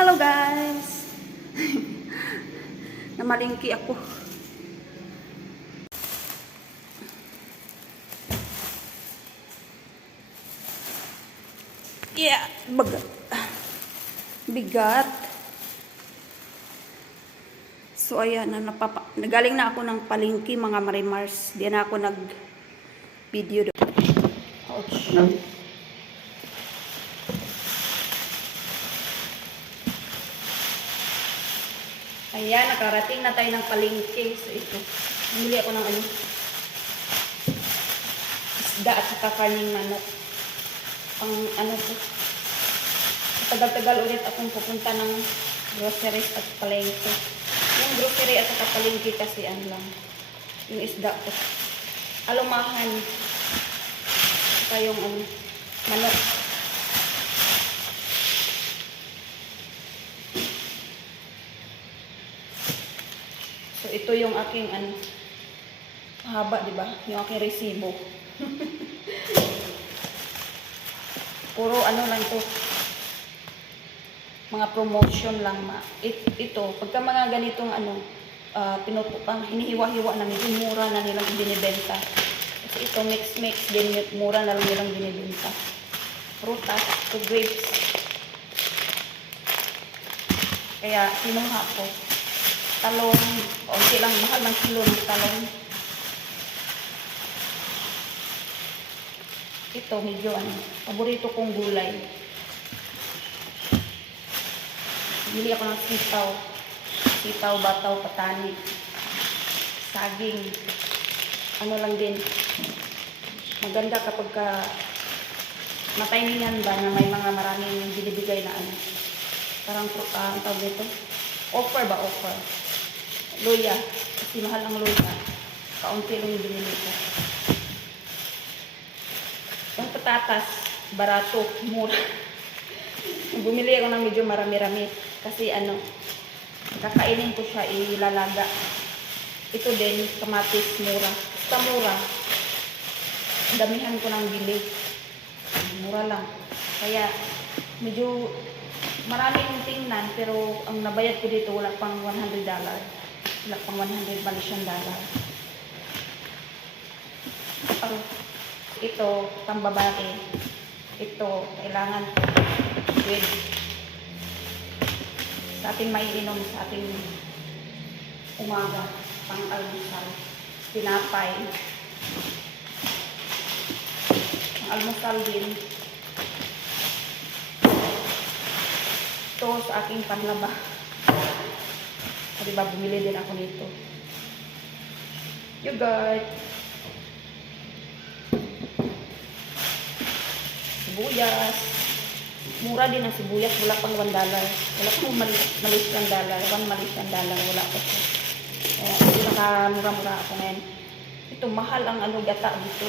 Hello guys! Namalingki ako. Yeah, bigat. So ayan, nagaling na ako ng palingki mga Marimars. Di na ako nag-video doon. Ouch. Ayan, nakarating na tayo ng palengke. So, ito. Bumili ako ng isda at saka karning manok. Pang po. Tagal-tagal ulit akong pupunta ng groceries at palengke. Yung grocery at saka palengke kasi lang. Yung isda ko. Alumahan. Saka yung manok. So, ito yung aking haba, di ba? Yung aking resibo. Puro lang to. Mga promotion lang. Ito, pagka mga ganitong hinihiwa-hiwa na medyo mura na nilang binibenta. Kasi ito, mix-mix din, mura na lang nilang binibenta. Prutas, to grapes. Kaya, kinuha ko. Talong, onti lang, mahal ng kilo ng talong. Ito, medyo paborito kong gulay. Bili ako ng sitaw, bataw, patani, saging. Lang din. Maganda kapag matayningan ba na may mga maraming binibigay na parang ang tawag dito. Offer. Luya. Kasi mahal ang luya. Kaunti lang yung binili ko. Yung patatas, barato, mura. Bumili ako ng medyo marami-rami. Kasi kakainin ko siya, ilalaga. Ito din, kamatis, mura. Basta mura. Damihan ko ng bili. Mura lang. Kaya, medyo marami yung tingnan, pero ang nabayad ko dito wala pang $100. Wala pang 100 Malaysian dollar. Ito, pambabae. Ito, kailangan with sa ating maiinom sa ating umaga, pang almusal. Tinapay. Ang almusal din. Ito sa aking panlaba. Diba, bumili din ako nito. Yogurt. Sibuyas. Mura din ang sibuyas. Wala pang $1. Wala pang Malaysian dollar. $1 Malaysian dollar. Wala pa po. Kaya nakamura-mura ako ngayon. Ito, mahal ang gata dito.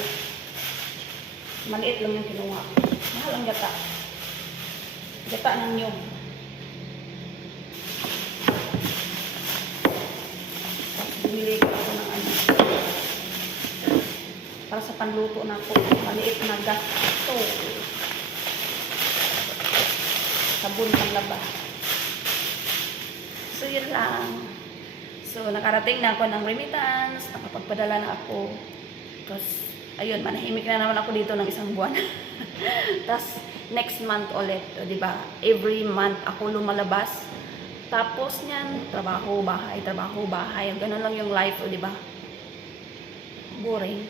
Maliit lang yung kinuha. Mahal ang gata. Gata ng nyog. Bumili ko ako ng para sa panluto na ako. Maliit na gas. Ito. Sabon panlaba. So, yun lang. So, nakarating na ako ng remittance. Nakapagpadala na ako. Tapos, ayun, manahimik na naman ako dito ng isang buwan. Tapos, next month ulit. O, diba? Every month ako lumalabas. Tapos niyan, trabaho, bahay. Ganun lang yung life, o diba? Boring.